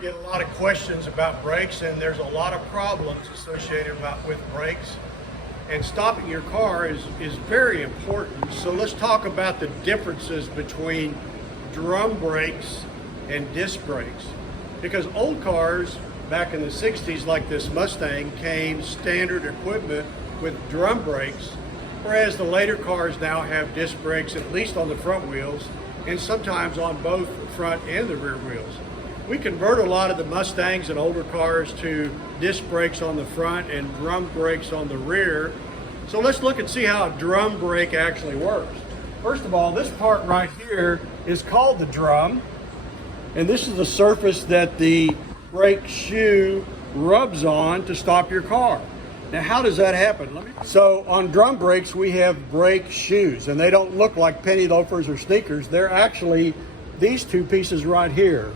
Get a lot of questions about brakes, and there's a lot of problems associated with brakes. And stopping your car is very important. So let's talk about the differences between drum brakes and disc brakes. Because old cars back in the 60s, like this Mustang, came standard equipment with drum brakes, whereas the later cars now have disc brakes, at least on the front wheels, and sometimes on both the front and the rear wheels. We convert a lot of the Mustangs and older cars to disc brakes on the front and drum brakes on the rear. So let's look and see how a drum brake actually works. First of all, this part right here is called the drum, and this is the surface that the brake shoe rubs on to stop your car. Now, how does that happen? So on drum brakes, we have brake shoes, and they don't look like penny loafers or sneakers. They're actually these two pieces right here,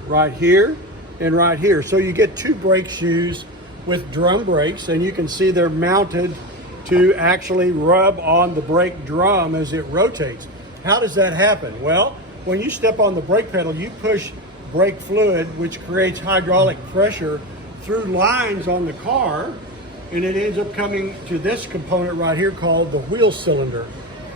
and right here. So you get two brake shoes with drum brakes, and you can see they're mounted to actually rub on the brake drum as it rotates. How does that happen? Well, when you step on the brake pedal, you push brake fluid, which creates hydraulic pressure through lines on the car, and it ends up coming to this component right here called the wheel cylinder.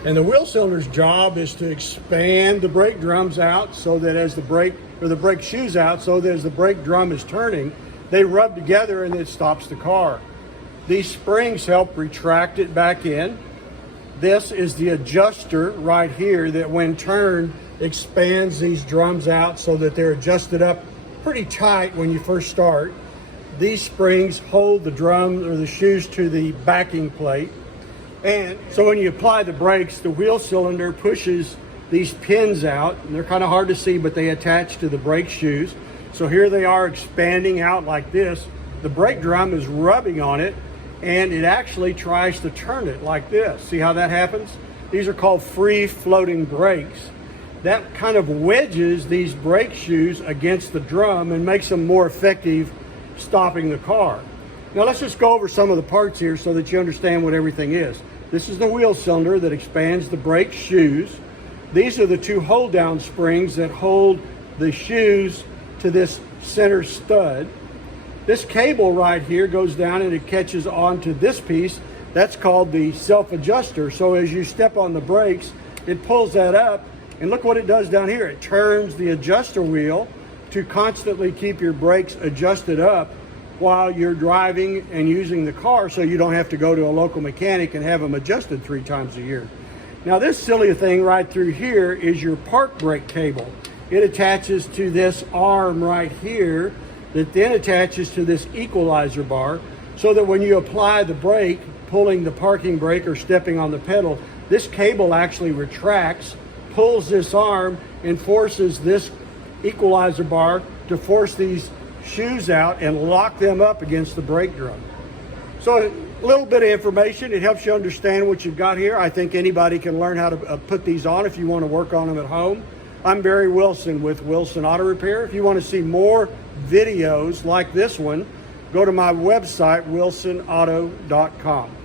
And the wheel cylinder's job is to expand the brake drums out so that as the brake shoes out, so that as the brake drum is turning, they rub together and it stops the car. These springs help retract it back in. This is the adjuster right here that when turned expands these drums out so that they're adjusted up pretty tight when you first start. These springs hold the drum or the shoes to the backing plate. And so when you apply the brakes, the wheel cylinder pushes these pins out, and they're kind of hard to see, but they attach to the brake shoes. So here they are expanding out like this. The brake drum is rubbing on it, and it actually tries to turn it like this. See how that happens? These are called free floating brakes. That kind of wedges these brake shoes against the drum and makes them more effective stopping the car. Now let's just go over some of the parts here so that you understand what everything is. This is the wheel cylinder that expands the brake shoes. These are the two hold down springs that hold the shoes to this center stud. This cable right here goes down and it catches onto this piece. That's called the self-adjuster. So as you step on the brakes, it pulls that up, and look what it does down here. It turns the adjuster wheel to constantly keep your brakes adjusted up while you're driving and using the car, so you don't have to go to a local mechanic and have them adjusted 3 times a year. Now this silly thing right through here is your park brake cable. It attaches to this arm right here that then attaches to this equalizer bar, so that when you apply the brake, pulling the parking brake or stepping on the pedal, this cable actually retracts, pulls this arm, and forces this equalizer bar to force these shoes out and lock them up against the brake drum. So a little bit of information. It helps you understand what you've got here. I think anybody can learn how to put these on if you want to work on them at home. I'm Barry Wilson with Wilson Auto Repair. If you want to see more videos like this one, go to my website, wilsonauto.com.